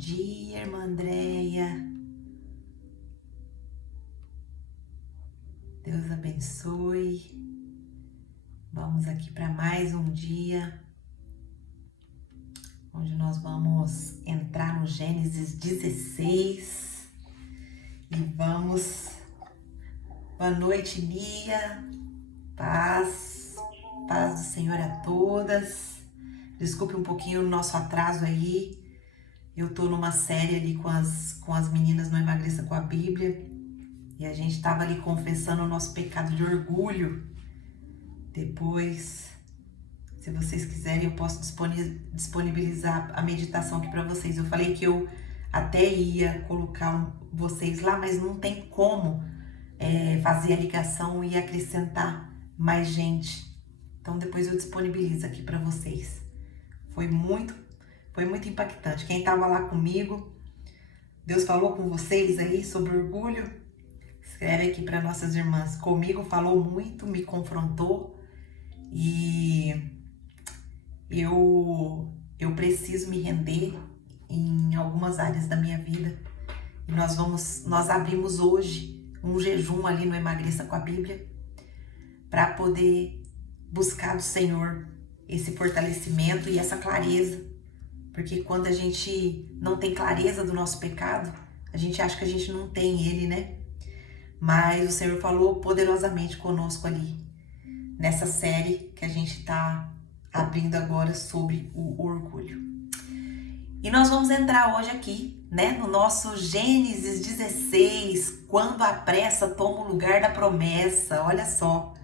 dia, irmã Andréia. Deus abençoe. Vamos aqui para mais um dia, onde nós vamos entrar no Gênesis 16 e vamos... Boa noite, Nia. Paz do Senhor a todas. Desculpe um pouquinho o nosso atraso aí. Eu tô numa série ali com as meninas no Emagreça com a Bíblia. E a gente tava ali confessando o nosso pecado de orgulho. Depois, se vocês quiserem, eu posso disponibilizar a meditação aqui para vocês. Eu falei que eu até ia colocar vocês lá, mas não tem como fazer a ligação e acrescentar mais gente. Então depois eu disponibilizo aqui para vocês. Foi muito impactante. Quem estava lá comigo, Deus falou com vocês aí sobre orgulho? Escreve aqui para nossas irmãs. Comigo falou muito, me confrontou e eu preciso me render em algumas áreas da minha vida. E nós abrimos hoje um jejum ali no Emagreça com a Bíblia para poder buscar do Senhor esse fortalecimento e essa clareza. Porque quando a gente não tem clareza do nosso pecado, a gente acha que a gente não tem ele, né? Mas o Senhor falou poderosamente conosco ali, nessa série que a gente está abrindo agora sobre o orgulho. E nós vamos entrar hoje aqui, né, no nosso Gênesis 16, quando a pressa toma o lugar da promessa. Olha só.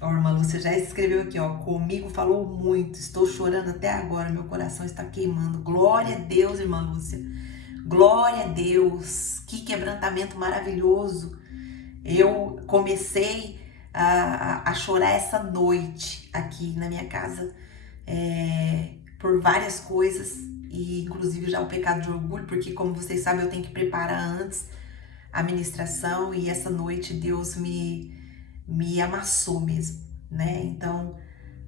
Ó, irmã Lúcia já escreveu aqui, ó, comigo falou muito, estou chorando até agora, meu coração está queimando. Glória a Deus, irmã Lúcia. Glória a Deus. Que quebrantamento maravilhoso. Eu comecei a chorar essa noite aqui na minha casa por várias coisas. E inclusive já o pecado de orgulho, porque como vocês sabem, eu tenho que preparar antes a ministração, e essa noite Deus me amassou mesmo, né? Então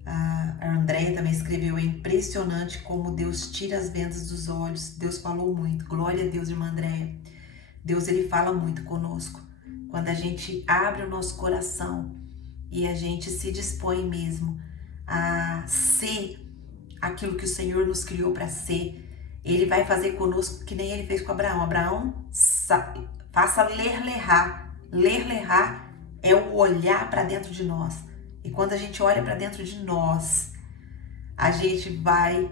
a Andréia também escreveu, é impressionante como Deus tira as vendas dos olhos. Deus falou muito. Glória a Deus, irmã Andréia. Deus, ele fala muito conosco quando a gente abre o nosso coração e a gente se dispõe mesmo a ser aquilo que o Senhor nos criou para ser. Ele vai fazer conosco que nem ele fez com Abraão. Abraão, faça ler-lerrar. Ler-lerrar é o olhar para dentro de nós. E quando a gente olha para dentro de nós, a gente vai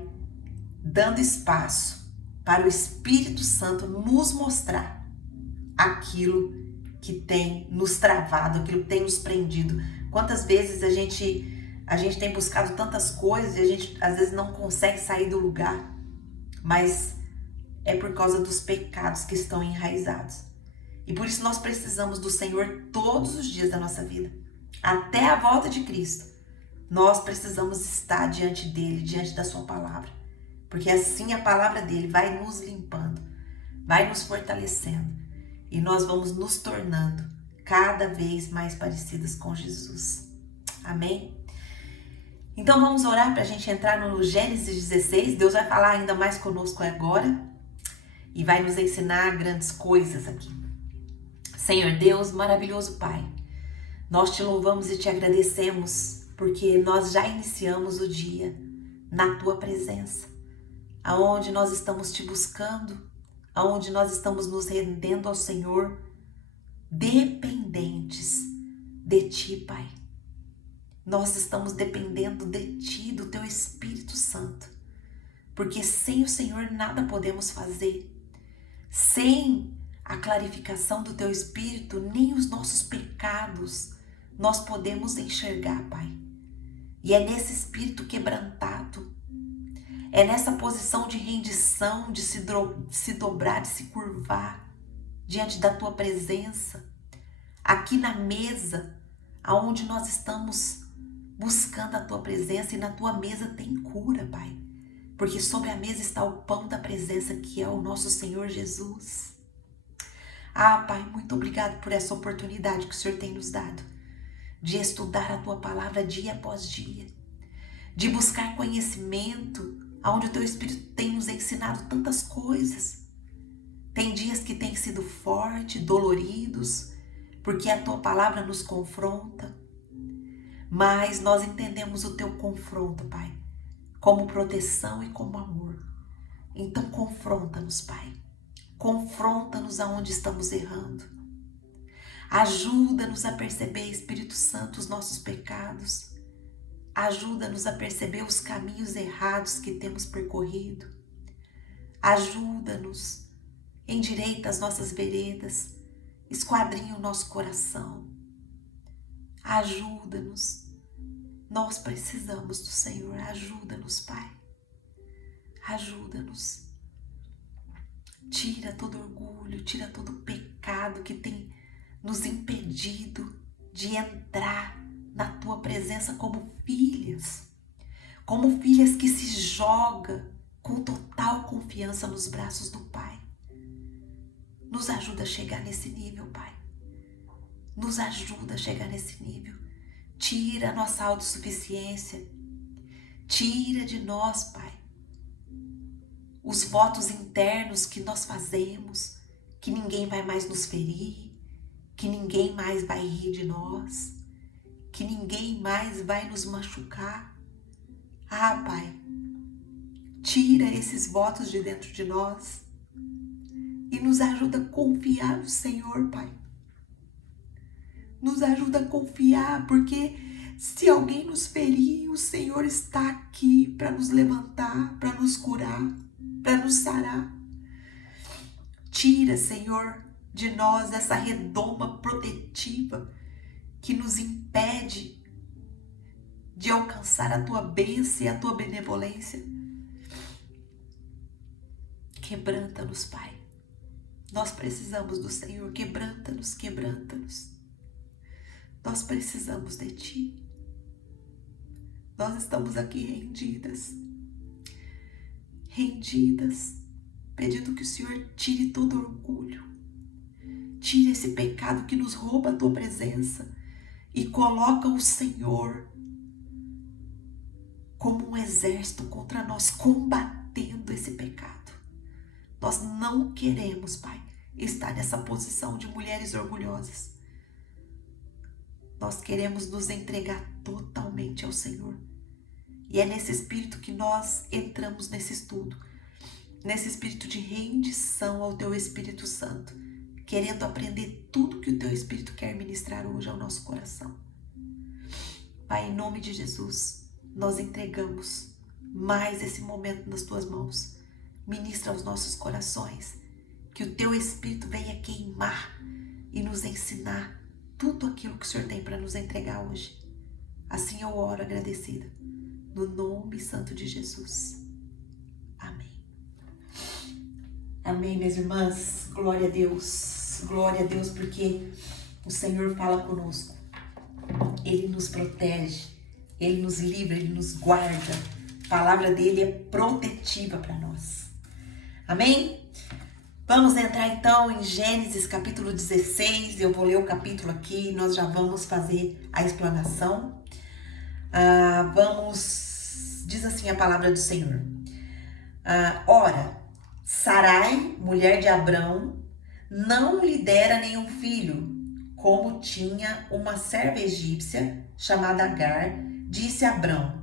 dando espaço para o Espírito Santo nos mostrar aquilo que tem nos travado, aquilo que tem nos prendido. Quantas vezes a gente tem buscado tantas coisas e a gente às vezes não consegue sair do lugar, mas é por causa dos pecados que estão enraizados. E por isso nós precisamos do Senhor todos os dias da nossa vida. Até a volta de Cristo, nós precisamos estar diante dele, diante da sua palavra. Porque assim a palavra dele vai nos limpando, vai nos fortalecendo. E nós vamos nos tornando cada vez mais parecidas com Jesus. Amém? Então vamos orar para a gente entrar no Gênesis 16. Deus vai falar ainda mais conosco agora e vai nos ensinar grandes coisas aqui. Senhor Deus, maravilhoso Pai, nós te louvamos e te agradecemos porque nós já iniciamos o dia na tua presença, aonde nós estamos te buscando, aonde nós estamos nos rendendo ao Senhor, dependentes de ti, Pai. Nós estamos dependendo de ti, do teu Espírito Santo, porque sem o Senhor nada podemos fazer. Sem a clarificação do teu Espírito, nem os nossos pecados nós podemos enxergar, Pai. E é nesse espírito quebrantado, é nessa posição de rendição, de se dobrar, de se curvar diante da tua presença, aqui na mesa, aonde nós estamos buscando a tua presença, e na tua mesa tem cura, Pai. Porque sobre a mesa está o pão da presença, que é o nosso Senhor Jesus. Ah, Pai, muito obrigado por essa oportunidade que o Senhor tem nos dado de estudar a tua palavra dia após dia, de buscar conhecimento onde o teu Espírito tem nos ensinado tantas coisas. Tem dias que têm sido fortes, doloridos, porque a tua palavra nos confronta. Mas nós entendemos o teu confronto, Pai, como proteção e como amor. Então confronta-nos, Pai. Confronta-nos aonde estamos errando. Ajuda-nos a perceber, Espírito Santo, os nossos pecados. Ajuda-nos a perceber os caminhos errados que temos percorrido. Ajuda-nos, endireita as nossas veredas, esquadrinha o nosso coração. Ajuda-nos. Nós precisamos do Senhor. Ajuda-nos, Pai. Ajuda-nos. Tira todo orgulho, tira todo pecado que tem nos impedido de entrar na tua presença como filhas que se jogam com total confiança nos braços do Pai. Nos ajuda a chegar nesse nível, Pai. Nos ajuda a chegar nesse nível. Tira a nossa autossuficiência. Tira de nós, Pai, os votos internos que nós fazemos, que ninguém vai mais nos ferir, que ninguém mais vai rir de nós, que ninguém mais vai nos machucar. Ah, Pai, tira esses votos de dentro de nós e nos ajuda a confiar no Senhor, Pai. Nos ajuda a confiar, porque se alguém nos ferir, o Senhor está aqui para nos levantar, para nos curar, para nos sarar. Tira, Senhor, de nós essa redoma protetiva que nos impede de alcançar a tua bênção e a tua benevolência. Quebranta-nos, Pai. Nós precisamos do Senhor. Quebranta-nos, quebranta-nos. Nós precisamos de Ti. Nós estamos aqui rendidas, pedindo que o Senhor tire todo orgulho, tire esse pecado que nos rouba a Tua presença e coloca o Senhor como um exército contra nós, combatendo esse pecado. Nós não queremos, Pai, estar nessa posição de mulheres orgulhosas. Nós queremos nos entregar totalmente ao Senhor. E é nesse espírito que nós entramos nesse estudo, nesse espírito de rendição ao Teu Espírito Santo, querendo aprender tudo que o Teu Espírito quer ministrar hoje ao nosso coração. Pai, em nome de Jesus, nós entregamos mais esse momento nas Tuas mãos. Ministra aos nossos corações, que o Teu Espírito venha queimar e nos ensinar tudo aquilo que o Senhor tem para nos entregar hoje. Assim eu oro agradecida, no nome santo de Jesus. Amém. Amém, minhas irmãs. Glória a Deus. Glória a Deus, porque o Senhor fala conosco. Ele nos protege, Ele nos livra, Ele nos guarda. A palavra dele é protetiva para nós. Amém? Vamos entrar então em Gênesis capítulo 16. Eu vou ler o capítulo aqui e nós já vamos fazer a explanação. Diz assim a palavra do Senhor. Ora, Sarai, mulher de Abrão, não lhe dera nenhum filho, como tinha uma serva egípcia chamada Agar. Disse Abrão: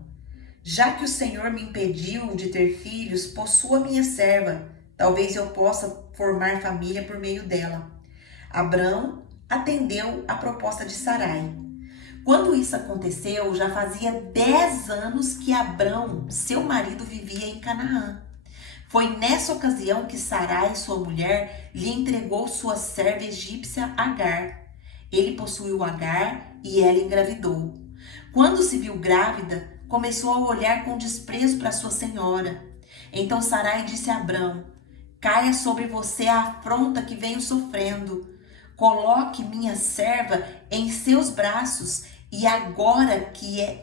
já que o Senhor me impediu de ter filhos, possua minha serva, talvez eu possa formar família por meio dela. Abrão atendeu a proposta de Sarai. Quando isso aconteceu, já fazia 10 anos que Abrão, seu marido, vivia em Canaã. Foi nessa ocasião que Sarai, sua mulher, lhe entregou sua serva egípcia Agar. Ele possuiu Agar e ela engravidou. Quando se viu grávida, começou a olhar com desprezo para sua senhora. Então Sarai disse a Abrão: caia sobre você a afronta que venho sofrendo. Coloque minha serva em seus braços. E agora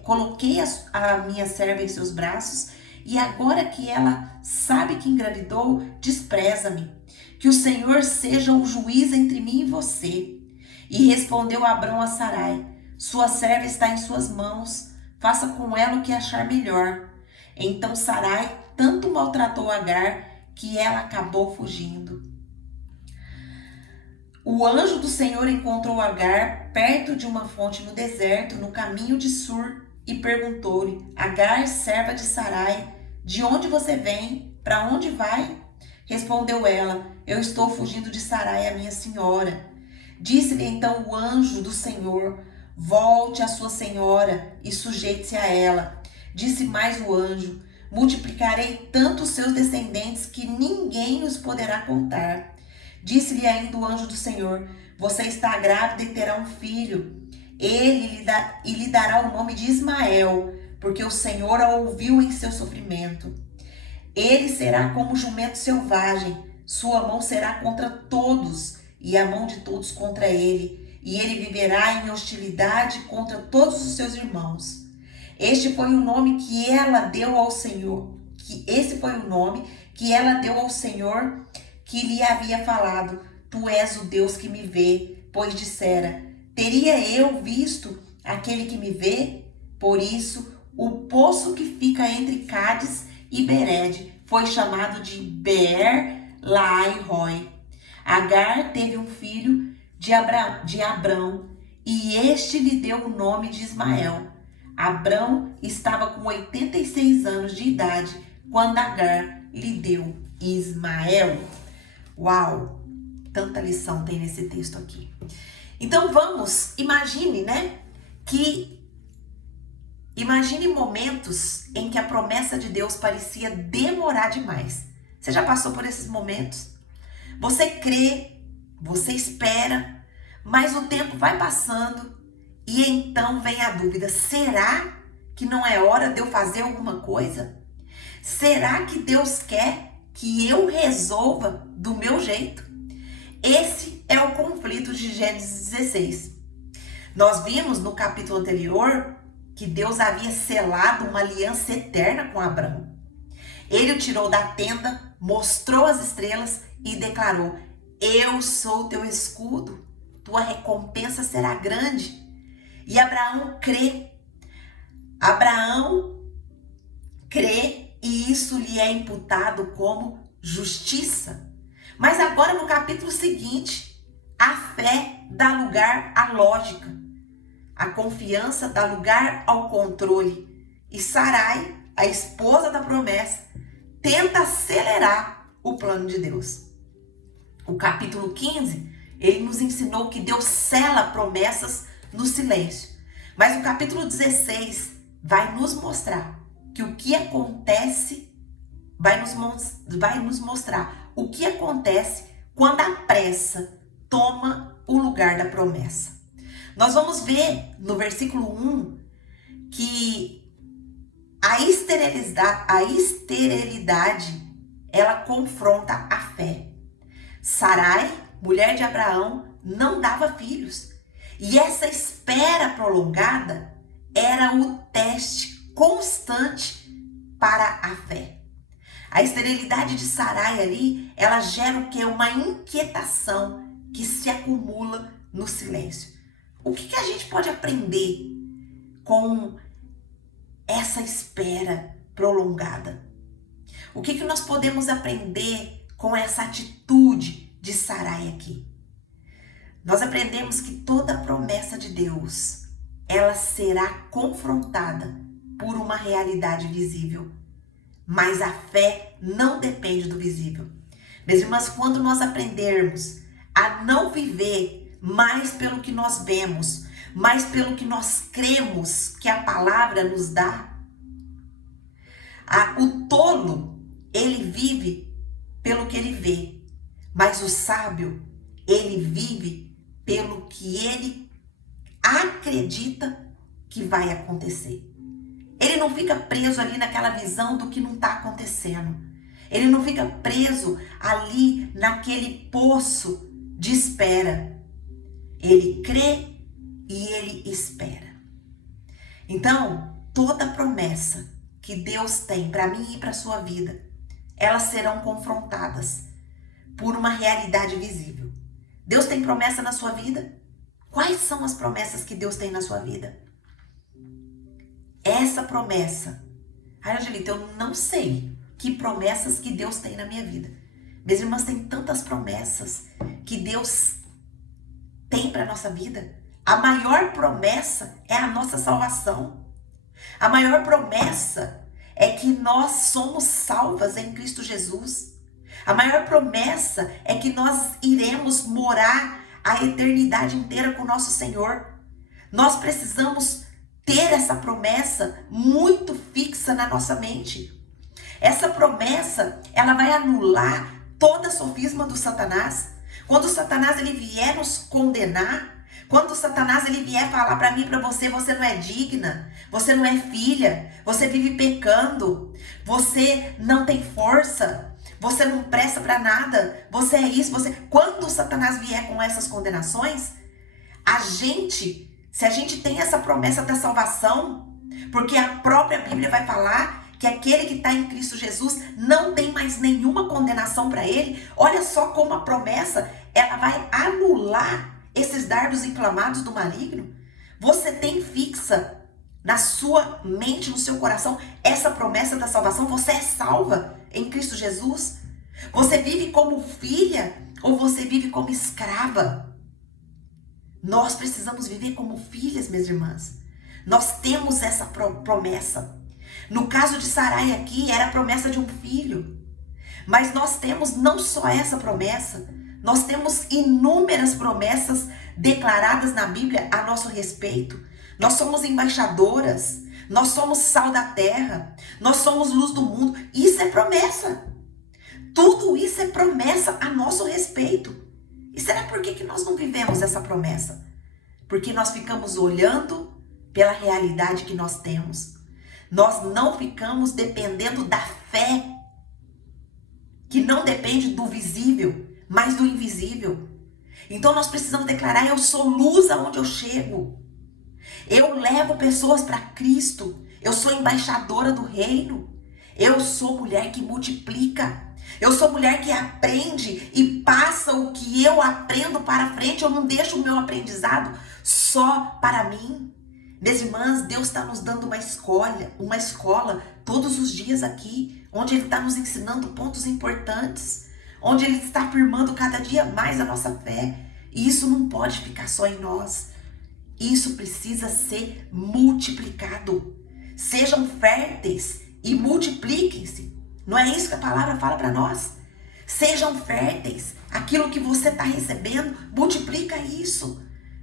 coloquei a minha serva em seus braços, e agora que ela sabe que engravidou, despreza-me. Que o Senhor seja o juiz entre mim e você. E respondeu Abrão a Sarai: sua serva está em suas mãos, faça com ela o que achar melhor. Então Sarai tanto maltratou Agar que ela acabou fugindo. O anjo do Senhor encontrou Agar perto de uma fonte no deserto, no caminho de Sur, e perguntou-lhe: Agar, serva de Sarai, de onde você vem? Para onde vai? Respondeu ela: Eu estou fugindo de Sarai, a minha senhora. Disse-lhe então o anjo do Senhor: Volte à sua senhora e sujeite-se a ela. Disse mais o anjo: Multiplicarei tanto os seus descendentes que ninguém os poderá contar. Disse-lhe ainda o anjo do Senhor: Você está grávida e terá um filho. Ele lhe dará o nome de Ismael, porque o Senhor a ouviu em seu sofrimento. Ele será como jumento selvagem, sua mão será contra todos, e a mão de todos contra ele, e ele viverá em hostilidade contra todos os seus irmãos. Este foi o nome que ela deu ao Senhor, que lhe havia falado: Tu és o Deus que me vê, pois dissera: Teria eu visto aquele que me vê? Por isso, o poço que fica entre Cádiz e Bered foi chamado de Beer-Lahai-Roi. Agar teve um filho de Abrão, e este lhe deu o nome de Ismael. Abrão estava com 86 anos de idade quando Agar lhe deu Ismael. Uau! Tanta lição tem nesse texto aqui. Então imagine momentos em que a promessa de Deus parecia demorar demais. Você já passou por esses momentos? Você crê, você espera, mas o tempo vai passando e então vem a dúvida: será que não é hora de eu fazer alguma coisa? Será que Deus quer que eu resolva do meu jeito? Esse é o conflito de Gênesis 16. Nós vimos no capítulo anterior que Deus havia selado uma aliança eterna com Abraão. Ele o tirou da tenda, mostrou as estrelas e declarou: Eu sou teu escudo, tua recompensa será grande. E Abraão crê e isso lhe é imputado como justiça. Mas agora no capítulo seguinte, a fé dá lugar à lógica. A confiança dá lugar ao controle. E Sarai, a esposa da promessa, tenta acelerar o plano de Deus. O capítulo 15, ele nos ensinou que Deus sela promessas no silêncio. Mas o capítulo 16 vai nos mostrar que o que acontece, vai nos mostrar o que acontece quando a pressa toma o lugar da promessa. Nós vamos ver no versículo 1 que a esterilidade ela confronta a fé. Sarai, mulher de Abraão, não dava filhos. E essa espera prolongada era o teste constante para a fé. A esterilidade de Sarai ali, ela gera o quê? Uma inquietação que se acumula no silêncio. O que a gente pode aprender com essa espera prolongada? O que nós podemos aprender com essa atitude de Sarai aqui? Nós aprendemos que toda promessa de Deus, ela será confrontada por uma realidade visível. Mas a fé não depende do visível. Meus irmãos, quando nós aprendermos a não viver mais pelo que nós vemos, mas pelo que nós cremos que a palavra nos dá, o tolo, ele vive pelo que ele vê, mas o sábio, ele vive pelo que ele acredita que vai acontecer. Ele não fica preso ali naquela visão do que não está acontecendo. Ele não fica preso ali naquele poço de espera. Ele crê e ele espera. Então, toda promessa que Deus tem para mim e para a sua vida, elas serão confrontadas por uma realidade visível. Deus tem promessa na sua vida? Quais são as promessas que Deus tem na sua vida? Essa promessa, Angelita, eu não sei. que promessas que Deus tem na minha vida. Minhas irmãs, tem tantas promessas que Deus tem para a nossa vida. A maior promessa é a nossa salvação. A maior promessa é que nós somos salvas em Cristo Jesus. A maior promessa é que nós iremos morar a eternidade inteira com o nosso Senhor. Nós precisamos ter essa promessa muito fixa na nossa mente. Essa promessa, ela vai anular toda a sofisma do Satanás. Quando o Satanás ele vier nos condenar, quando o Satanás ele vier falar para mim e para você, você não é digna, você não é filha, você vive pecando, você não tem força, você não presta para nada, você é isso, você... Quando o Satanás vier com essas condenações, se a gente tem essa promessa da salvação, porque a própria Bíblia vai falar que aquele que está em Cristo Jesus não tem mais nenhuma condenação para ele. Olha só como a promessa, ela vai anular esses dardos inflamados do maligno. Você tem fixa na sua mente, no seu coração, essa promessa da salvação. Você é salva em Cristo Jesus. Você vive como filha ou você vive como escrava? Nós precisamos viver como filhas, minhas irmãs. Nós temos essa promessa. No caso de Sarai aqui, era a promessa de um filho. Mas nós temos não só essa promessa, nós temos inúmeras promessas declaradas na Bíblia a nosso respeito. Nós somos embaixadoras, nós somos sal da terra, nós somos luz do mundo. Isso é promessa. Tudo isso é promessa a nosso respeito. E será por que nós não vivemos essa promessa? Porque nós ficamos olhando pela realidade que nós temos. Nós não ficamos dependendo da fé, que não depende do visível, mas do invisível. Então nós precisamos declarar: eu sou luz aonde eu chego. Eu levo pessoas para Cristo. Eu sou embaixadora do reino. Eu sou mulher que multiplica. Eu sou mulher que aprende e passa o que eu aprendo para frente. Eu não deixo o meu aprendizado só para mim. Minhas irmãs, Deus está nos dando uma escola todos os dias aqui, onde Ele está nos ensinando pontos importantes, onde Ele está afirmando cada dia mais a nossa fé. E isso não pode ficar só em nós. Isso precisa ser multiplicado. Sejam férteis e multipliquem-se. Não é isso que a palavra fala para nós? Sejam férteis. Aquilo que você está recebendo, multiplica isso.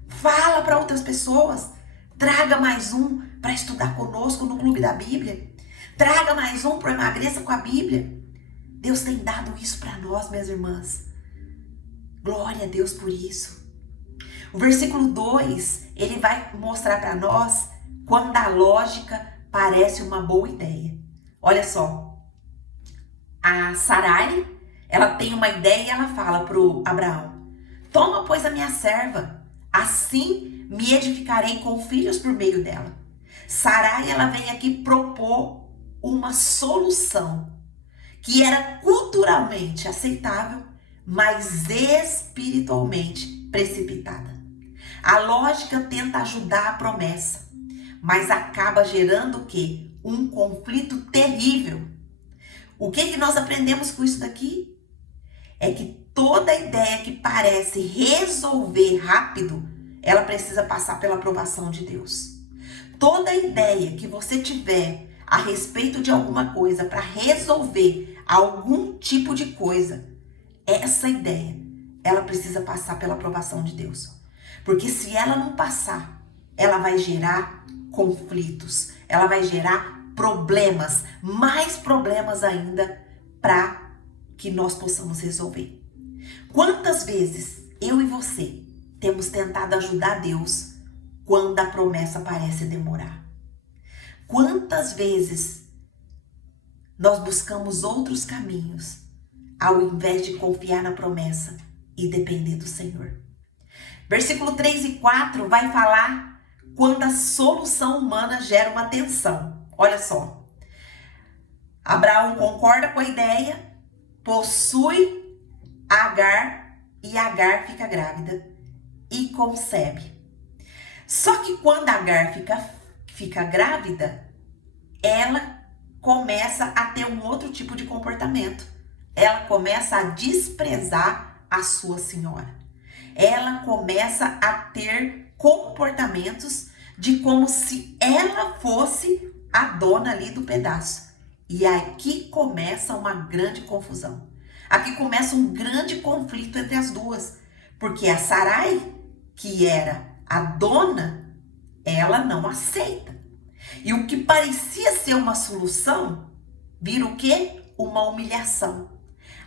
Fala para outras pessoas. Traga mais um para estudar conosco no Clube da Bíblia. Traga mais um para Emagreça com a Bíblia. Deus tem dado isso para nós, minhas irmãs. Glória a Deus por isso. O versículo 2, ele vai mostrar para nós quando a lógica parece uma boa ideia. Olha só. A Sarai, ela tem uma ideia e ela fala para o Abraão: toma, pois, a minha serva, assim me edificarei com filhos por meio dela. Sarai, ela vem aqui propor uma solução que era culturalmente aceitável, mas espiritualmente precipitada. A lógica tenta ajudar a promessa, mas acaba gerando o quê? Um conflito terrível. O que nós aprendemos com isso daqui? É que toda ideia que parece resolver rápido, ela precisa passar pela aprovação de Deus. Toda ideia que você tiver a respeito de alguma coisa para resolver algum tipo de coisa, essa ideia, ela precisa passar pela aprovação de Deus. Porque se ela não passar, ela vai gerar conflitos, ela vai gerar problemas, mais problemas ainda para que nós possamos resolver. Quantas vezes eu e você temos tentado ajudar Deus quando a promessa parece demorar? Quantas vezes nós buscamos outros caminhos ao invés de confiar na promessa e depender do Senhor? Versículo 3 e 4 vai falar quando a solução humana gera uma tensão. Olha só. Abraão concorda com a ideia, possui Agar e Agar fica grávida e concebe. Só que quando Agar fica grávida, ela começa a ter um outro tipo de comportamento. Ela começa a desprezar a sua senhora. Ela começa a ter comportamentos de como se ela fosse a dona ali do pedaço. E aqui começa uma grande confusão. Aqui começa um grande conflito entre as duas. Porque a Sarai, que era a dona, ela não aceita. E o que parecia ser uma solução, vira o quê? Uma humilhação.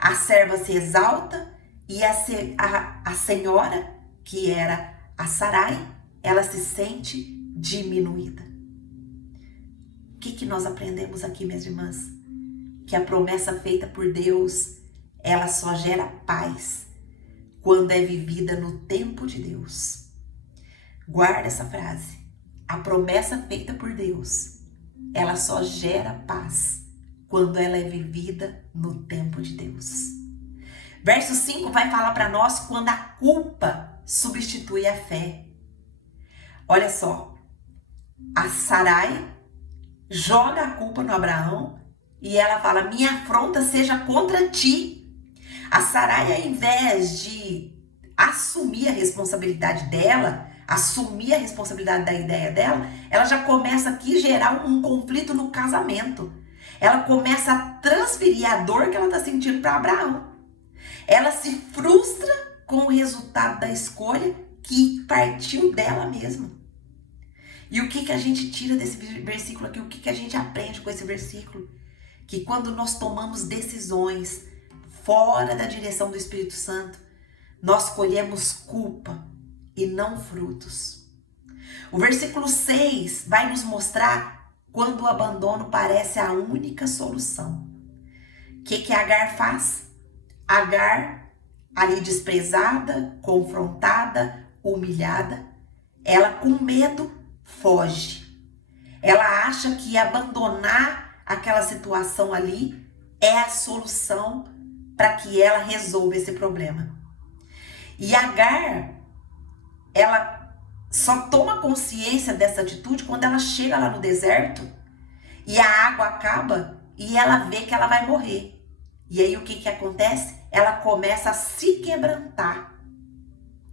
A serva se exalta e a senhora, que era a Sarai, ela se sente diminuída. O que nós aprendemos aqui, minhas irmãs? Que a promessa feita por Deus, ela só gera paz quando é vivida no tempo de Deus. Guarda essa frase. A promessa feita por Deus, ela só gera paz quando ela é vivida no tempo de Deus. Verso 5 vai falar para nós quando a culpa substitui a fé. Olha só, a Sarai joga a culpa no Abraão e ela fala: minha afronta seja contra ti. A Sarai, ao invés de assumir a responsabilidade dela, assumir a responsabilidade da ideia dela, ela já começa aqui a gerar um conflito no casamento. Ela começa a transferir a dor que ela está sentindo para Abraão. Ela se frustra com o resultado da escolha que partiu dela mesma. E o que a gente tira desse versículo aqui? O que a gente aprende com esse versículo? Que quando nós tomamos decisões fora da direção do Espírito Santo, nós colhemos culpa e não frutos. O versículo 6 vai nos mostrar quando o abandono parece a única solução. O que Agar faz? Agar, ali desprezada, confrontada, humilhada, ela com medo foge. Ela acha que abandonar aquela situação ali é a solução para que ela resolva esse problema. E Agar, ela só toma consciência dessa atitude quando ela chega lá no deserto e a água acaba e ela vê que ela vai morrer. E aí o que acontece? Ela começa a se quebrantar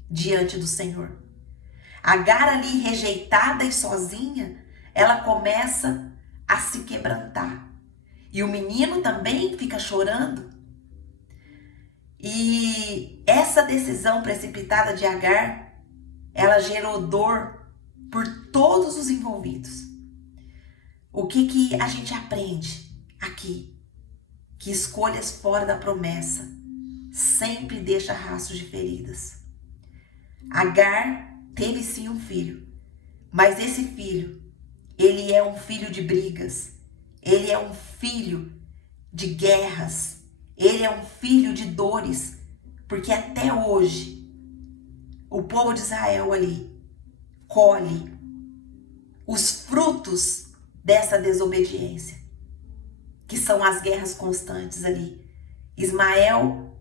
diante do Senhor. Agar ali rejeitada e sozinha, ela começa a se quebrantar. E o menino também fica chorando. E essa decisão precipitada de Agar, ela gerou dor por todos os envolvidos. O que a gente aprende aqui? Que escolhas fora da promessa sempre deixa rastros de feridas. Agar teve sim um filho, mas esse filho, ele é um filho de brigas, ele é um filho de guerras, ele é um filho de dores, porque até hoje o povo de Israel ali colhe os frutos dessa desobediência, que são as guerras constantes ali. Ismael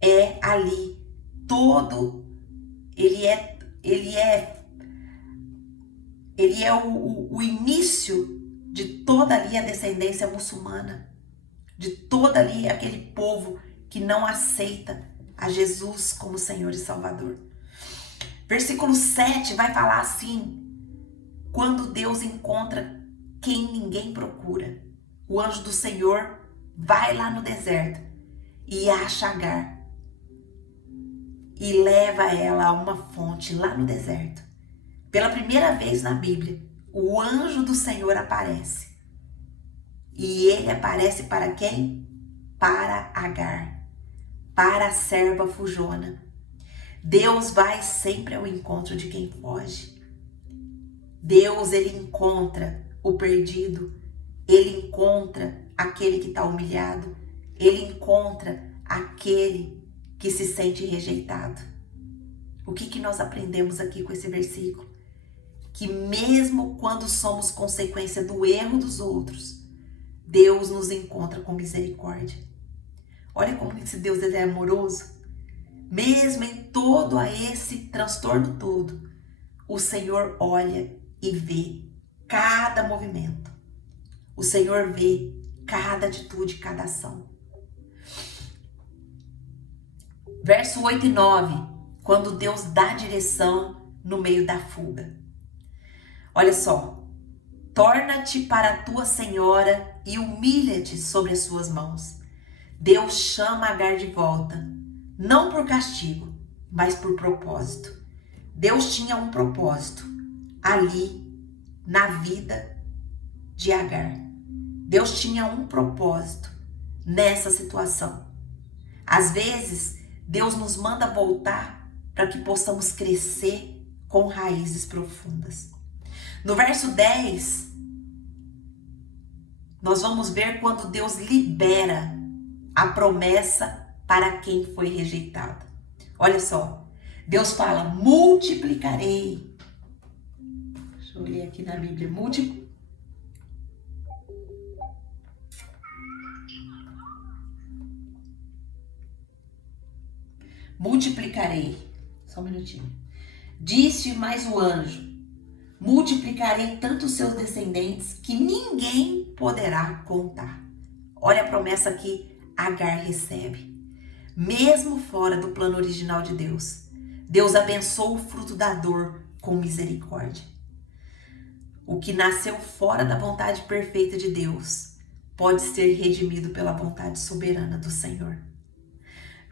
é ali todo, ele é o início de toda ali a descendência muçulmana, de toda ali aquele povo que não aceita a Jesus como Senhor e Salvador. Versículo 7 vai falar assim: quando Deus encontra quem ninguém procura, o anjo do Senhor vai lá no deserto e acha Agar e leva ela a uma fonte lá no deserto. Pela primeira vez na Bíblia, o anjo do Senhor aparece. E ele aparece para quem? Para Agar, para a serva fujona. Deus vai sempre ao encontro de quem foge. Deus, ele encontra o perdido, ele encontra aquele que está humilhado, ele encontra aquele que se sente rejeitado. O que nós aprendemos aqui com esse versículo? Que mesmo quando somos consequência do erro dos outros, Deus nos encontra com misericórdia. Olha como esse Deus ele é amoroso. Mesmo em todo esse transtorno todo, o Senhor olha e vê cada movimento. O Senhor vê cada atitude, cada ação. Verso 8 e 9, quando Deus dá direção no meio da fuga. Olha só. Torna-te para a tua senhora e humilha-te sobre as suas mãos. Deus chama Agar de volta, não por castigo, mas por propósito. Deus tinha um propósito ali na vida de Agar. Deus tinha um propósito nessa situação. Às vezes, Deus nos manda voltar para que possamos crescer com raízes profundas. No verso 10, nós vamos ver quando Deus libera a promessa para quem foi rejeitado. Olha só, Deus fala, multiplicarei. Deixa eu ler aqui na Bíblia, multiplicarei. Só um minutinho. Disse mais o anjo, multiplicarei tanto os seus descendentes que ninguém poderá contar. Olha a promessa que Agar recebe. Mesmo fora do plano original de Deus, Deus abençoa o fruto da dor com misericórdia. O que nasceu fora da vontade perfeita de Deus pode ser redimido pela vontade soberana do Senhor.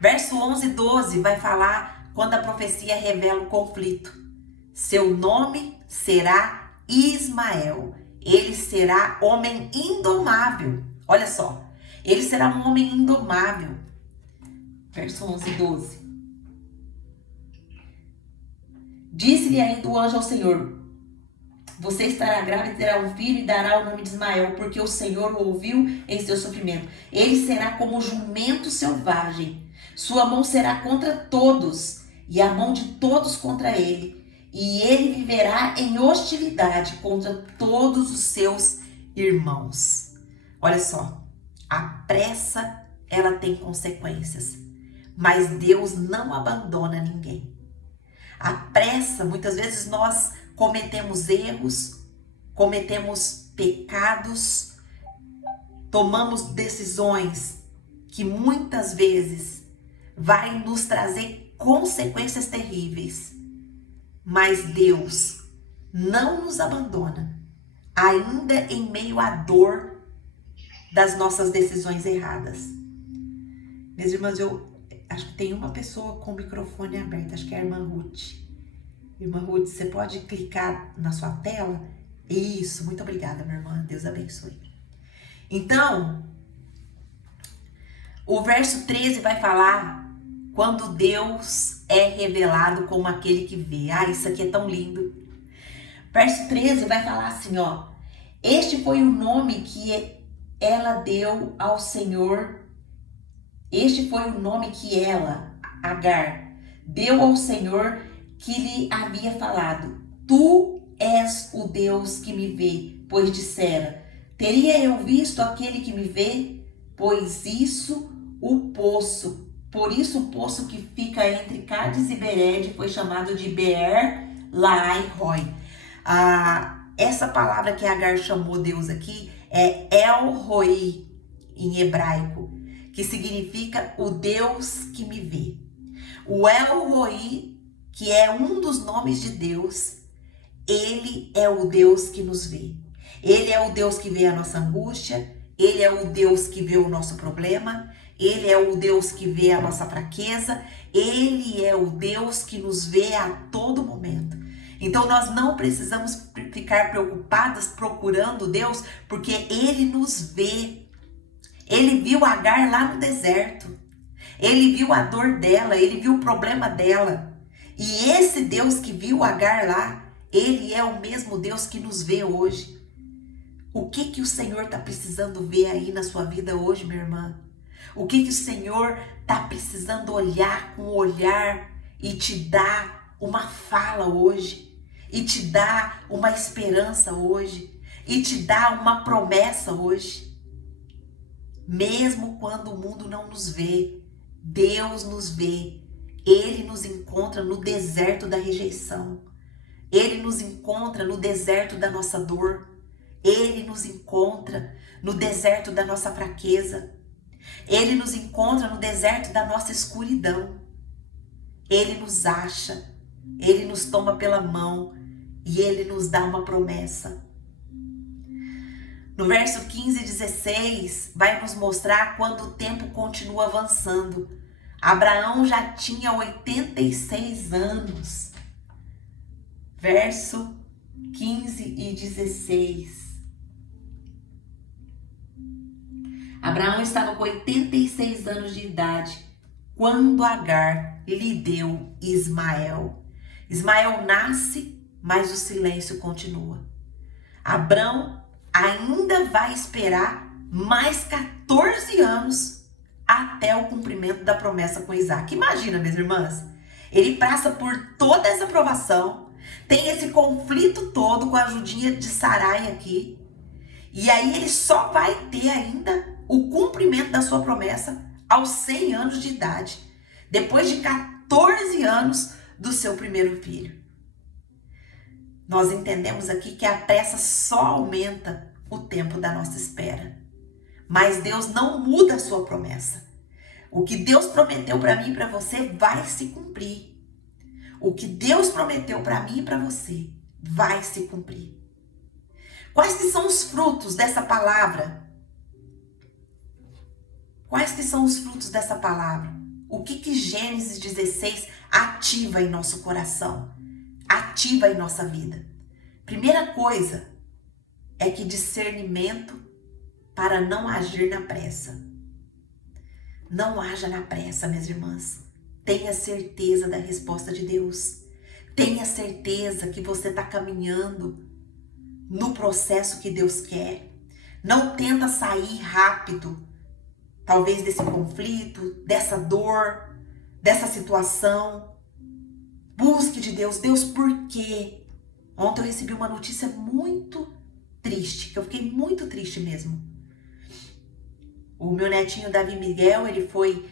Verso 11 e 12 vai falar quando a profecia revela o conflito. Seu nome será Ismael. Ele será homem indomável. Olha só. Ele será um homem indomável. Verso 11 e 12. Disse-lhe ainda o anjo ao Senhor, você estará grávida e terá um filho e dará o nome de Ismael, porque o Senhor o ouviu em seu sofrimento. Ele será como jumento selvagem. Sua mão será contra todos e a mão de todos contra ele. E ele viverá em hostilidade contra todos os seus irmãos. Olha só, a pressa, ela tem consequências, mas Deus não abandona ninguém. A pressa, muitas vezes nós cometemos erros, cometemos pecados, tomamos decisões que muitas vezes vai nos trazer consequências terríveis. Mas Deus não nos abandona, ainda em meio à dor das nossas decisões erradas. Minhas irmãs, eu acho que tem uma pessoa com o microfone aberto, acho que é a irmã Ruth. Irmã Ruth, você pode clicar na sua tela? Isso, muito obrigada, minha irmã, Deus abençoe. Então, o verso 13 vai falar quando Deus é revelado como aquele que vê. Ah, isso aqui é tão lindo. Verso 13 vai falar assim, ó. Este foi o nome que ela deu ao Senhor. Este foi o nome que ela, Agar, deu ao Senhor que lhe havia falado. Tu és o Deus que me vê, pois dissera, teria eu visto aquele que me vê? Pois isso o poço. Por isso o poço que fica entre Cádiz e Bered foi chamado de Beer Lahai Roi. Essa palavra que Agar chamou Deus aqui é El Roi em hebraico, que significa o Deus que me vê. O El Roi, que é um dos nomes de Deus, ele é o Deus que nos vê. Ele é o Deus que vê a nossa angústia, ele é o Deus que vê o nosso problema, ele é o Deus que vê a nossa fraqueza, ele é o Deus que nos vê a todo momento. Então nós não precisamos ficar preocupadas procurando Deus, porque ele nos vê. Ele viu Agar lá no deserto, ele viu a dor dela, ele viu o problema dela. E esse Deus que viu Agar lá, ele é o mesmo Deus que nos vê hoje. O que o Senhor está precisando ver aí na sua vida hoje, minha irmã? O que o Senhor está precisando olhar com o olhar e te dar uma fala hoje? E te dar uma esperança hoje? E te dar uma promessa hoje? Mesmo quando o mundo não nos vê, Deus nos vê. Ele nos encontra no deserto da rejeição. Ele nos encontra no deserto da nossa dor. Ele nos encontra no deserto da nossa fraqueza. Ele nos encontra no deserto da nossa escuridão. Ele nos acha, Ele nos toma pela mão e Ele nos dá uma promessa. No verso 15 e 16 vai nos mostrar quando o tempo continua avançando. Abraão já tinha 86 anos. Verso 15 e 16. Abraão estava com 86 anos de idade quando Agar lhe deu Ismael. Ismael nasce, mas o silêncio continua. Abraão ainda vai esperar mais 14 anos até o cumprimento da promessa com Isaac. Imagina, minhas irmãs, ele passa por toda essa provação, tem esse conflito todo com a ajudinha de Sarai aqui, e aí ele só vai ter ainda o cumprimento da sua promessa aos 100 anos de idade, depois de 14 anos do seu primeiro filho. Nós entendemos aqui que a pressa só aumenta o tempo da nossa espera. Mas Deus não muda a sua promessa. O que Deus prometeu para mim e para você vai se cumprir. O que Deus prometeu para mim e para você vai se cumprir. Quais que são os frutos dessa palavra? Quais que são os frutos dessa palavra? O que Gênesis 16 ativa em nosso coração? Ativa em nossa vida? Primeira coisa é que discernimento para não agir na pressa. Não haja na pressa, minhas irmãs. Tenha certeza da resposta de Deus. Tenha certeza que você está caminhando no processo que Deus quer. Não tenta sair rápido, talvez desse conflito, dessa dor, dessa situação. Busque de Deus. Deus, por quê? Ontem eu recebi uma notícia muito triste, que eu fiquei muito triste mesmo. O meu netinho Davi Miguel, ele foi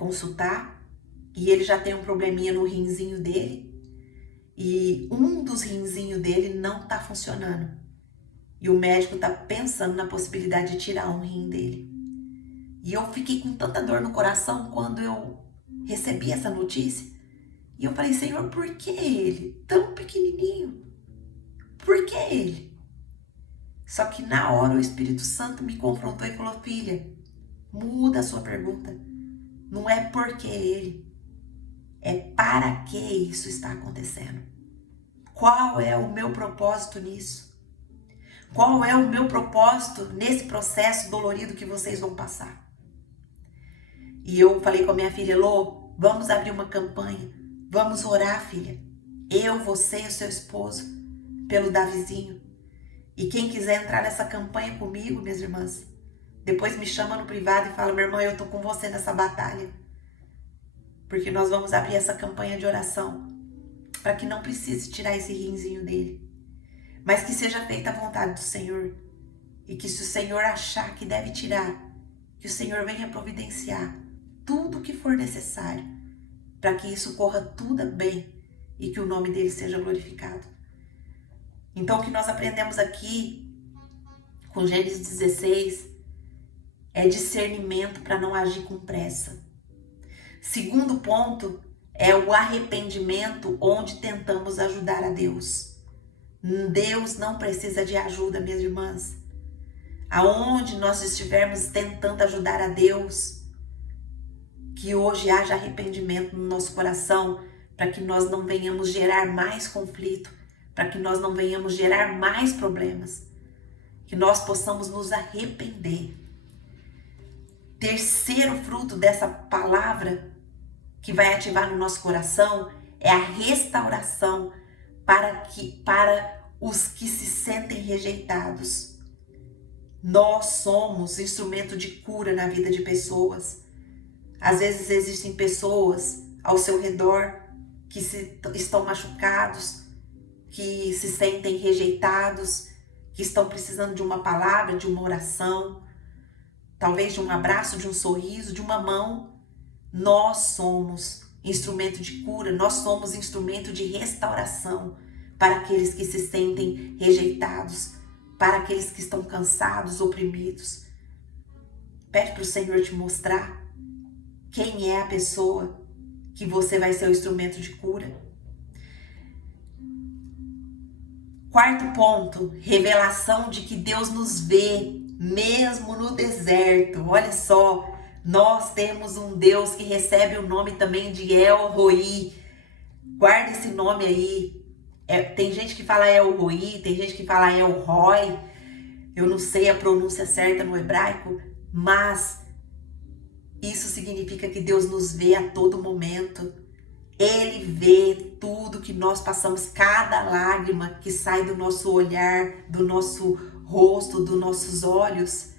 consultar e ele já tem um probleminha no rinzinho dele. E um dos rinzinhos dele não tá funcionando. E o médico tá pensando na possibilidade de tirar um rim dele. E eu fiquei com tanta dor no coração quando eu recebi essa notícia. E eu falei, Senhor, por que ele? Tão pequenininho. Por que ele? Só que na hora o Espírito Santo me confrontou e falou, filha, muda a sua pergunta. Não é por que ele. É para que isso está acontecendo. Qual é o meu propósito nisso? Qual é o meu propósito nesse processo dolorido que vocês vão passar? E eu falei com a minha filha, Elô, vamos abrir uma campanha. Vamos orar, filha. Eu, você e o seu esposo, pelo Davizinho. E quem quiser entrar nessa campanha comigo, minhas irmãs, depois me chama no privado e fala, minha irmã, eu tô com você nessa batalha. Porque nós vamos abrir essa campanha de oração para que não precise tirar esse rinzinho dele. Mas que seja feita a vontade do Senhor. E que se o Senhor achar que deve tirar, que o Senhor venha providenciar tudo o que for necessário para que isso corra tudo bem e que o nome dele seja glorificado. Então, o que nós aprendemos aqui com Gênesis 16 é discernimento para não agir com pressa. Segundo ponto é o arrependimento onde tentamos ajudar a Deus. Deus não precisa de ajuda, minhas irmãs. Aonde nós estivermos tentando ajudar a Deus, que hoje haja arrependimento no nosso coração, para que nós não venhamos gerar mais conflito, para que nós não venhamos gerar mais problemas, que nós possamos nos arrepender. Terceiro fruto dessa palavra que vai ativar no nosso coração é a restauração para os que se sentem rejeitados. Nós somos instrumento de cura na vida de pessoas. Às vezes existem pessoas ao seu redor que estão machucados, que se sentem rejeitados, que estão precisando de uma palavra, de uma oração, talvez de um abraço, de um sorriso, de uma mão. Nós somos instrumento de cura, nós somos instrumento de restauração para aqueles que se sentem rejeitados, para aqueles que estão cansados, oprimidos. Pede para o Senhor te mostrar quem é a pessoa que você vai ser o instrumento de cura. Quarto ponto, revelação de que Deus nos vê mesmo no deserto. Olha só, nós temos um Deus que recebe o nome também de El Roi. Guarda esse nome aí. Tem gente que fala El Roi, tem gente que fala El Roi. Eu não sei a pronúncia certa no hebraico, mas isso significa que Deus nos vê a todo momento. Ele vê tudo que nós passamos, cada lágrima que sai do nosso olhar, do nosso rosto, dos nossos olhos,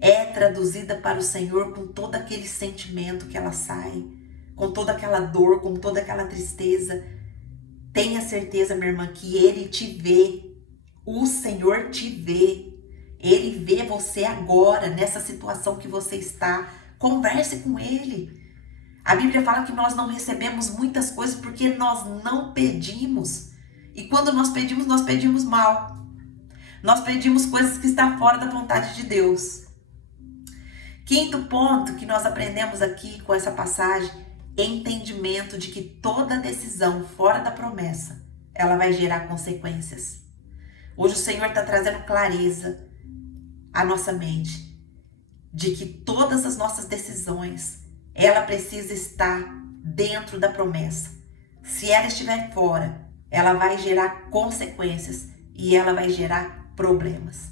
é traduzida para o Senhor com todo aquele sentimento que ela sai, com toda aquela dor, com toda aquela tristeza. Tenha certeza, minha irmã, que Ele te vê. O Senhor te vê. Ele vê você agora, nessa situação que você está. Converse com Ele. A Bíblia fala que nós não recebemos muitas coisas porque nós não pedimos. E quando nós pedimos mal. Nós pedimos coisas que estão fora da vontade de Deus. Quinto ponto que nós aprendemos aqui com essa passagem, entendimento de que toda decisão fora da promessa, ela vai gerar consequências. Hoje o Senhor está trazendo clareza à nossa mente de que todas as nossas decisões, ela precisa estar dentro da promessa. Se ela estiver fora, ela vai gerar consequências e ela vai gerar problemas.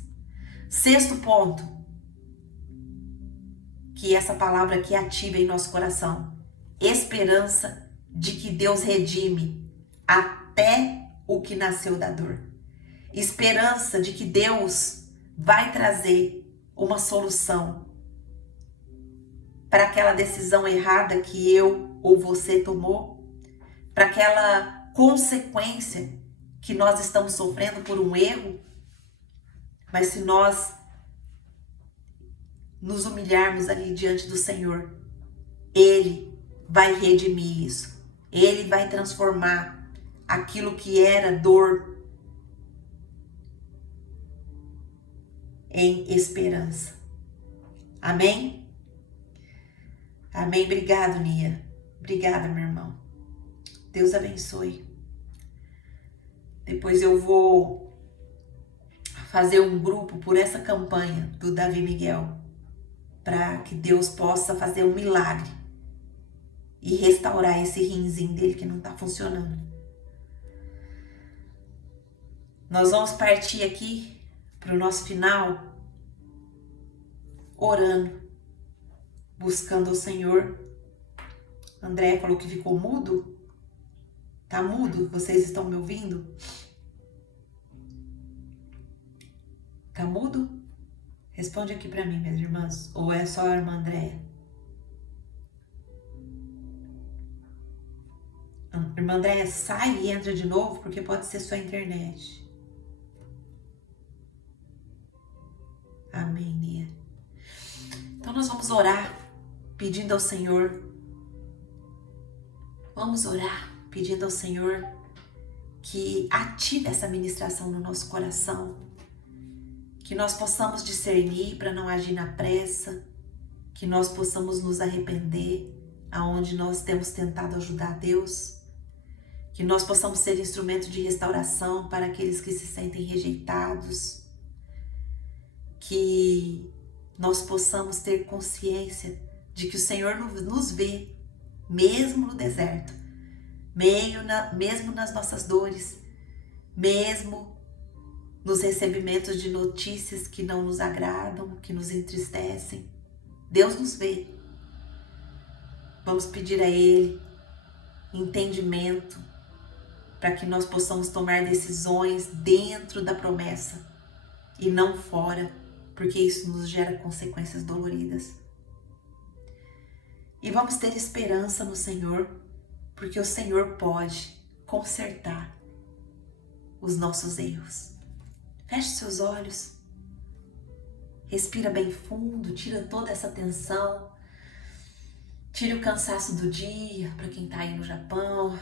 Sexto ponto, que essa palavra aqui ativa em nosso coração. Esperança de que Deus redime até o que nasceu da dor. Esperança de que Deus vai trazer uma solução para aquela decisão errada que eu ou você tomou, para aquela consequência que nós estamos sofrendo por um erro. Mas se nós nos humilharmos ali diante do Senhor, Ele vai redimir isso. Ele vai transformar aquilo que era dor em esperança. Amém? Amém. Obrigado, Nia. Obrigada, meu irmão. Deus abençoe. Depois eu vou fazer um grupo por essa campanha do Davi Miguel, para que Deus possa fazer um milagre e restaurar esse rinzinho dele que não está funcionando. Nós vamos partir aqui para o nosso final orando, buscando o Senhor. André falou que ficou mudo. Tá mudo? Vocês estão me ouvindo? Tá mudo? Responde aqui para mim, minhas irmãs. Ou é só a irmã Andréia? Irmã Andréia, sai e entra de novo, porque pode ser sua internet. Amém, Nia. Então nós vamos orar, pedindo ao Senhor. Vamos orar, pedindo ao Senhor que ative essa ministração no nosso coração. Que nós possamos discernir para não agir na pressa. Que nós possamos nos arrepender aonde nós temos tentado ajudar a Deus. Que nós possamos ser instrumento de restauração para aqueles que se sentem rejeitados. Que nós possamos ter consciência de que o Senhor nos vê, mesmo no deserto, mesmo nas nossas dores, mesmo nos recebimentos de notícias que não nos agradam, que nos entristecem. Deus nos vê. Vamos pedir a Ele entendimento para que nós possamos tomar decisões dentro da promessa e não fora, porque isso nos gera consequências doloridas. E vamos ter esperança no Senhor, porque o Senhor pode consertar os nossos erros. Feche seus olhos, respira bem fundo, tira toda essa tensão, tire o cansaço do dia para quem está aí no Japão.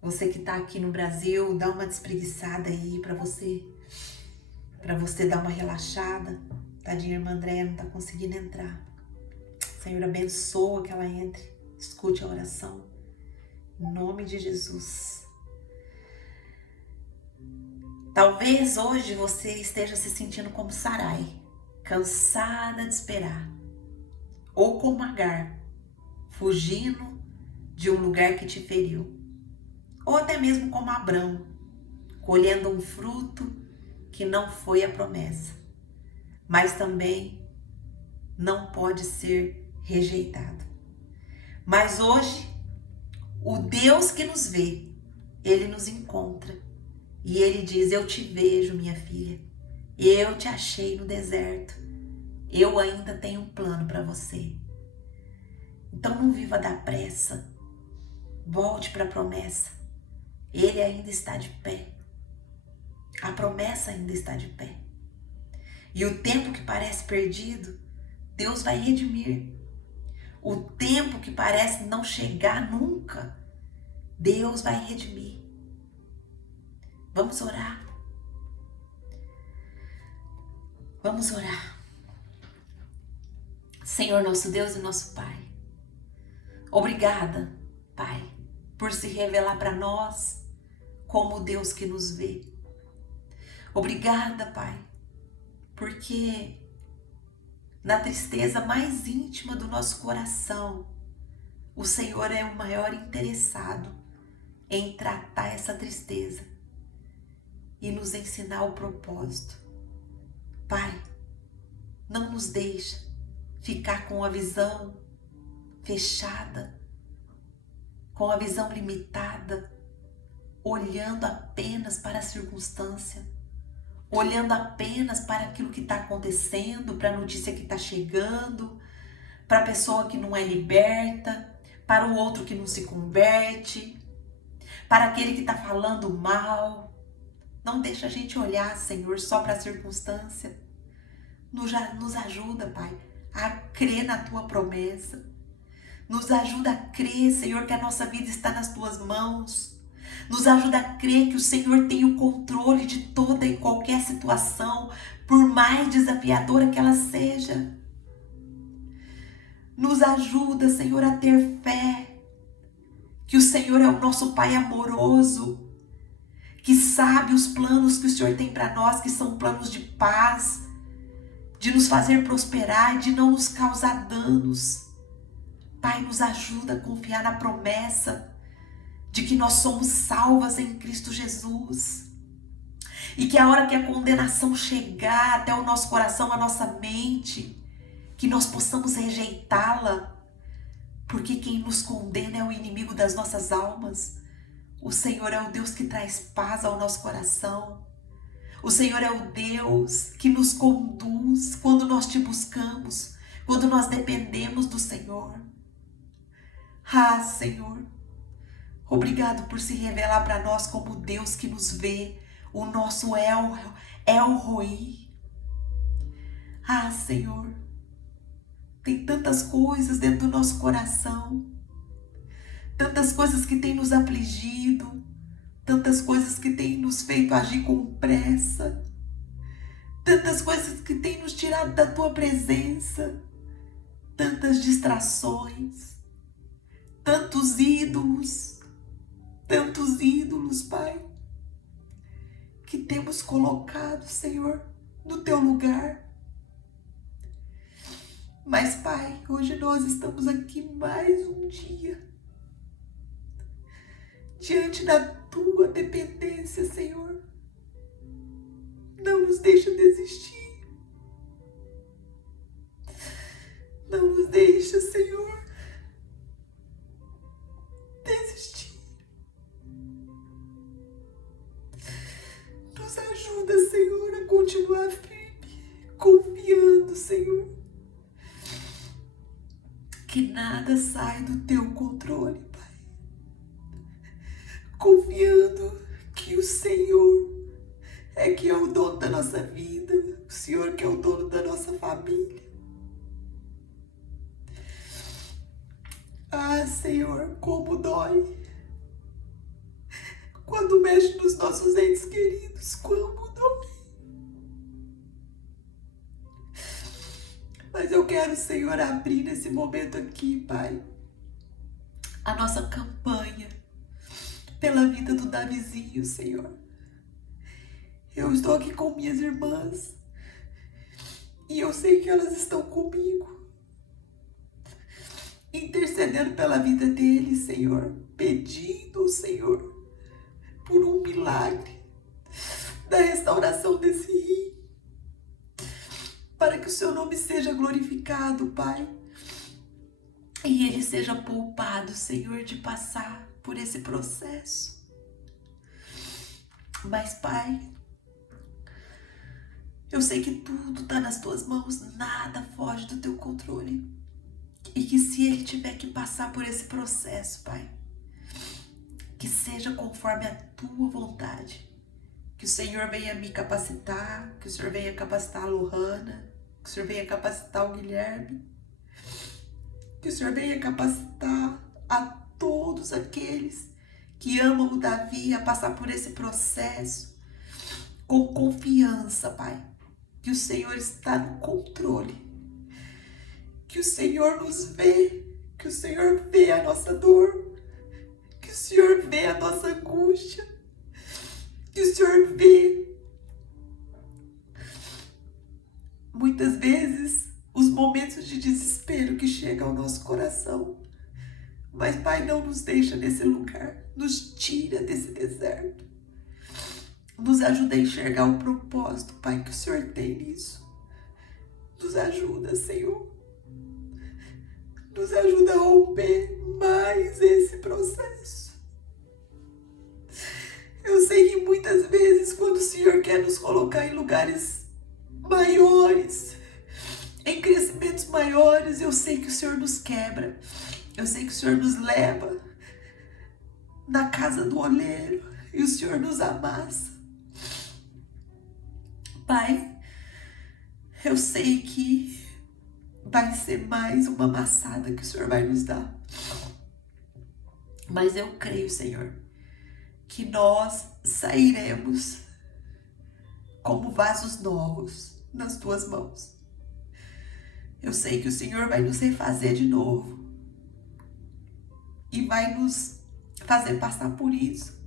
Você que está aqui no Brasil, dá uma despreguiçada aí para você para você dar uma relaxada. Tadinha, a irmã Andréia não está conseguindo entrar. Senhor, abençoa que ela entre, escute a oração. Em nome de Jesus. Talvez hoje você esteja se sentindo como Sarai, cansada de esperar. Ou como Agar, fugindo de um lugar que te feriu. Ou até mesmo como Abrão, colhendo um fruto que não foi a promessa, mas também não pode ser rejeitado. Mas hoje, o Deus que nos vê, Ele nos encontra e Ele diz: eu te vejo, minha filha, eu te achei no deserto, eu ainda tenho um plano para você. Então não viva da pressa, volte para a promessa, Ele ainda está de pé, a promessa ainda está de pé. E o tempo que parece perdido, Deus vai redimir. O tempo que parece não chegar nunca, Deus vai redimir. Vamos orar. Vamos orar. Senhor, nosso Deus e nosso Pai, obrigada, Pai, por se revelar para nós como o Deus que nos vê. Obrigada, Pai, porque na tristeza mais íntima do nosso coração, o Senhor é o maior interessado em tratar essa tristeza e nos ensinar o propósito. Pai, não nos deixa ficar com a visão fechada, com a visão limitada, olhando apenas para a circunstância, olhando apenas para aquilo que está acontecendo, para a notícia que está chegando, para a pessoa que não é liberta, para o outro que não se converte, para aquele que está falando mal. Não deixa a gente olhar, Senhor, só para a circunstância. Nos ajuda, Pai, a crer na Tua promessa. Nos ajuda a crer, Senhor, que a nossa vida está nas Tuas mãos. Nos ajuda a crer que o Senhor tem o controle de toda e qualquer situação, por mais desafiadora que ela seja. Nos ajuda, Senhor, a ter fé, que o Senhor é o nosso Pai amoroso, que sabe os planos que o Senhor tem para nós, que são planos de paz, de nos fazer prosperar, de não nos causar danos. Pai, nos ajuda a confiar na promessa de que nós somos salvas em Cristo Jesus. E que a hora que a condenação chegar até o nosso coração, a nossa mente, que nós possamos rejeitá-la, porque quem nos condena é o inimigo das nossas almas. O Senhor é o Deus que traz paz ao nosso coração. O Senhor é o Deus que nos conduz quando nós te buscamos, quando nós dependemos do Senhor. Ah, Senhor, obrigado por se revelar para nós como Deus que nos vê, o nosso El Roi. Ah, Senhor, tem tantas coisas dentro do nosso coração, tantas coisas que têm nos afligido, tantas coisas que têm nos feito agir com pressa, tantas coisas que têm nos tirado da Tua presença, tantas distrações, tantos ídolos, Pai, que temos colocado, Senhor, no Teu lugar. Mas, Pai, hoje nós estamos aqui mais um dia, diante da Tua dependência, Senhor. Não nos deixa desistir. Não nos deixa, Senhor, desistir. Nos ajuda, Senhor, a continuar firme, confiando, Senhor, que nada sai do Teu controle, Pai. Confiando que o Senhor é que é o dono da nossa vida, o Senhor que é o dono da nossa família. Ah, Senhor, como dói quando mexe nos nossos entes queridos, como dói. quero, Senhor, abrir nesse momento aqui, Pai, a nossa campanha pela vida do Davizinho, Senhor. Eu estou aqui com minhas irmãs e eu sei que elas estão comigo, intercedendo pela vida dele, Senhor, pedindo, Senhor, por um milagre da restauração desse rim, para que o seu nome seja glorificado, Pai, e ele seja poupado, Senhor, de passar por esse processo. Mas, Pai, eu sei que tudo está nas tuas mãos, nada foge do teu controle. E que se ele tiver que passar por esse processo, Pai, que seja conforme a tua vontade. Que o Senhor venha me capacitar, que o Senhor venha capacitar a Lohana, que o Senhor venha capacitar o Guilherme, que o Senhor venha capacitar a todos aqueles que amam o Davi a passar por esse processo com confiança, Pai, que o Senhor está no controle, que o Senhor nos vê, que o Senhor vê a nossa dor, que o Senhor vê a nossa angústia, que o Senhor vê muitas vezes os momentos de desespero que chegam ao nosso coração. Mas, Pai, não nos deixa nesse lugar, nos tira desse deserto, nos ajuda a enxergar o propósito, Pai, que o Senhor tem nisso. Nos ajuda, Senhor, nos ajuda a romper mais esse processo. Eu sei que muitas vezes, quando o Senhor quer nos colocar em lugares maiores, em crescimentos maiores, eu sei que o Senhor nos quebra. Eu sei que o Senhor nos leva na casa do oleiro e o Senhor nos amassa. Pai, eu sei que vai ser mais uma amassada que o Senhor vai nos dar. Mas eu creio, Senhor, que nós sairemos como vasos novos nas tuas mãos. Eu sei que o Senhor vai nos refazer de novo e vai nos fazer passar por isso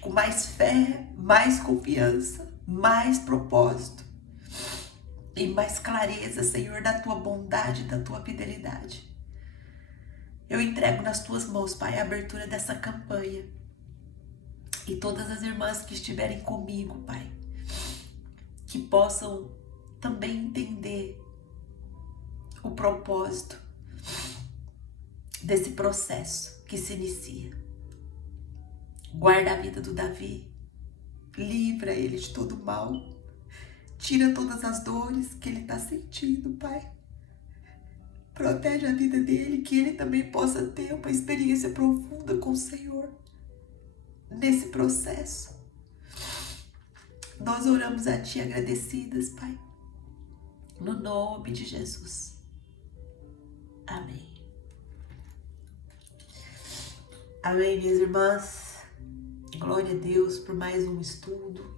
com mais fé, mais confiança, mais propósito e mais clareza, Senhor, da tua bondade, da tua fidelidade. Eu entrego nas tuas mãos, Pai, a abertura dessa campanha e todas as irmãs que estiverem comigo, Pai, que possam também entender o propósito desse processo que se inicia. Guarda a vida do Davi, livra ele de todo mal, tira todas as dores que ele está sentindo, Pai. Protege a vida dele, que ele também possa ter uma experiência profunda com o Senhor nesse processo. Nós oramos a Ti agradecidas, Pai, no nome de Jesus. Amém. Amém, minhas irmãs. Glória a Deus por mais um estudo,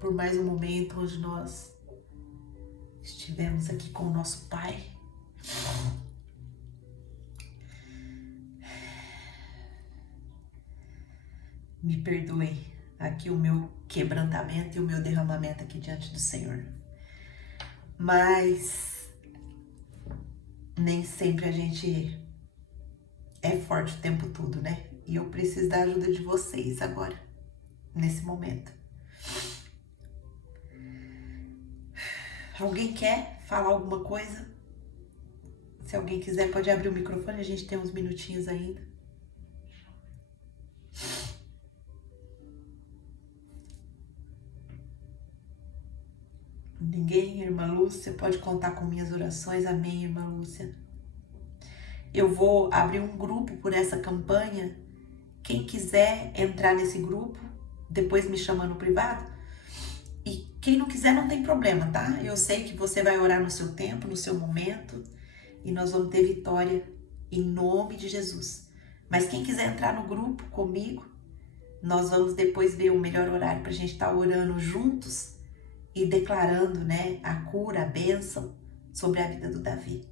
por mais um momento onde nós estivemos aqui com o nosso Pai. Me perdoem aqui o meu quebrantamento e o meu derramamento aqui diante do Senhor. Mas nem sempre a gente é forte o tempo todo, né? E eu preciso da ajuda de vocês agora, nesse momento. Alguém quer falar alguma coisa? Se alguém quiser, pode abrir o microfone, a gente tem uns minutinhos ainda. Ninguém, irmã Lúcia? Pode contar com minhas orações. Amém, irmã Lúcia. Eu vou abrir um grupo por essa campanha. Quem quiser entrar nesse grupo, depois me chama no privado. E quem não quiser, não tem problema, tá? Eu sei que você vai orar no seu tempo, no seu momento. E nós vamos ter vitória em nome de Jesus. Mas quem quiser entrar no grupo comigo, nós vamos depois ver o melhor horário pra gente estar orando juntos e declarando, né, a cura, a bênção sobre a vida do Davi.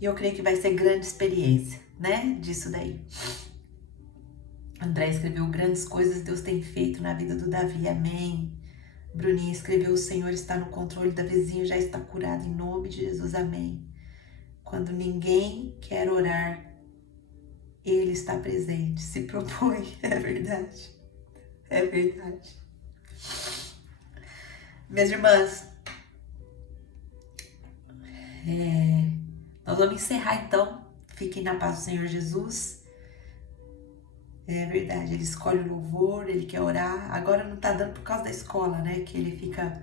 E eu creio que vai ser grande experiência, né, disso daí. André escreveu: grandes coisas Deus tem feito na vida do Davi, amém. Bruninha escreveu: o Senhor está no controle da vizinha, já está curado, em nome de Jesus, amém. Quando ninguém quer orar, Ele está presente, se propõe, é verdade, é verdade. Minhas irmãs, nós vamos encerrar então. Fiquem na paz do Senhor Jesus. É verdade, Ele escolhe o louvor, Ele quer orar. Agora não tá dando por causa da escola, né? Que Ele fica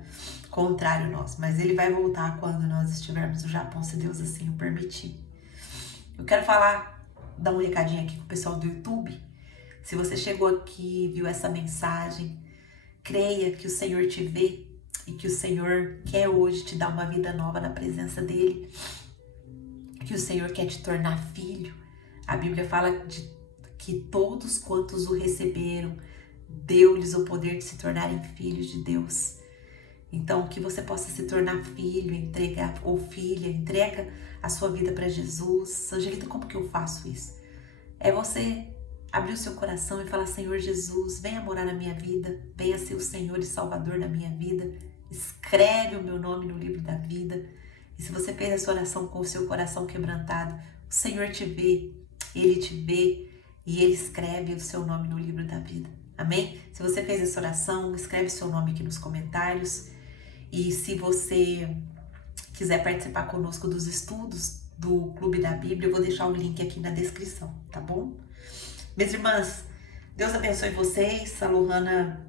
contrário a nós. Mas Ele vai voltar quando nós estivermos no Japão, se Deus assim o permitir. Eu quero dar um recadinho aqui com o pessoal do YouTube. Se você chegou aqui, viu essa mensagem, creia que o Senhor te vê e que o Senhor quer hoje te dar uma vida nova na presença dEle. Que o Senhor quer te tornar filho. A Bíblia fala que todos quantos o receberam, deu-lhes o poder de se tornarem filhos de Deus. Então, que você possa se tornar filho, entrega a sua vida para Jesus. Angelita, como que eu faço isso? É você abrir o seu coração e falar: Senhor Jesus, venha morar na minha vida, venha ser o Senhor e Salvador da minha vida, escreve o meu nome no livro da vida. E se você fez essa oração com o seu coração quebrantado, o Senhor te vê, Ele te vê e Ele escreve o seu nome no livro da vida. Amém? Se você fez essa oração, escreve seu nome aqui nos comentários. E se você quiser participar conosco dos estudos do Clube da Bíblia, eu vou deixar o link aqui na descrição, tá bom? Minhas irmãs, Deus abençoe vocês. A Lohana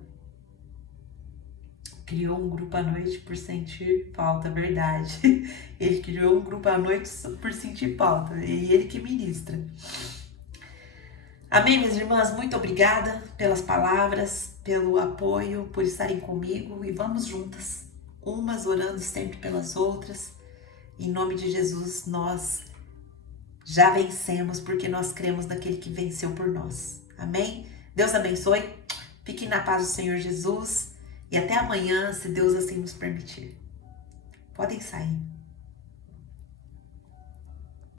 criou um grupo à noite por sentir falta, verdade. Ele criou um grupo à noite por sentir falta, e ele que ministra. Amém, minhas irmãs? Muito obrigada pelas palavras, pelo apoio, por estarem comigo, e vamos juntas, umas orando sempre pelas outras. Em nome de Jesus, nós já vencemos, porque nós cremos naquele que venceu por nós. Amém? Deus abençoe. Fiquem na paz do Senhor Jesus. E até amanhã, se Deus assim nos permitir. Podem sair.